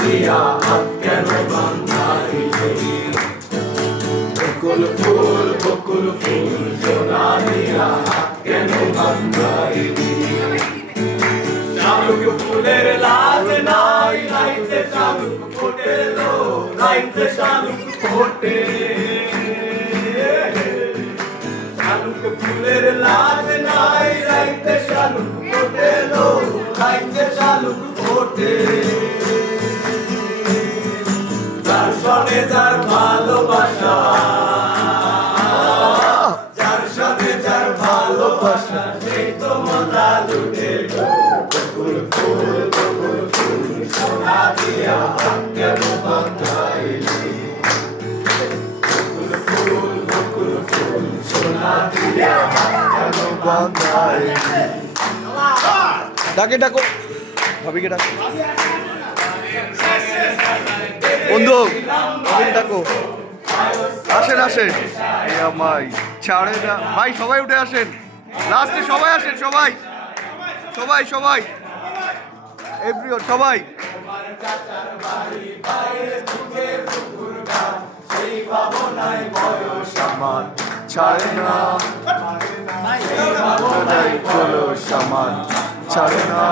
দিয়া হাত কেন বান্ধাইলি বকুল ফুল বকুল ফুল সোনা দিয়া হাত কেন বান্ধাইলি শালুক ফুলের লাজ নাই নাইতে শালুক ফোটে লো নাইতে শালুক ফোটে শালুক ফুলের লাজ নাই নাইতে শালুক ফোটে লো নাইতে শালুক ফোটে। যার সনে যার ভালোবাসা। যার সাথে যার ভালোবাসা, সেই তো মজা লুটে। সোনা দিয়া কেন বাঁধাইলি সোনা দিয়া কেন বাঁধাইলি ডাকে ডাকো। ভাবিকে ডাকো। বন্ধু ভাবিকে ডাকো। আসেন আসেন। আমাই ছাড়ে না। ভাই সবাই উঠে আসেন। লাস্টে সবাই আসেন সবাই। সবাই সবাই। এভরিওন সবাই। ছাড়ে না। চলো সামান ছাড়ে না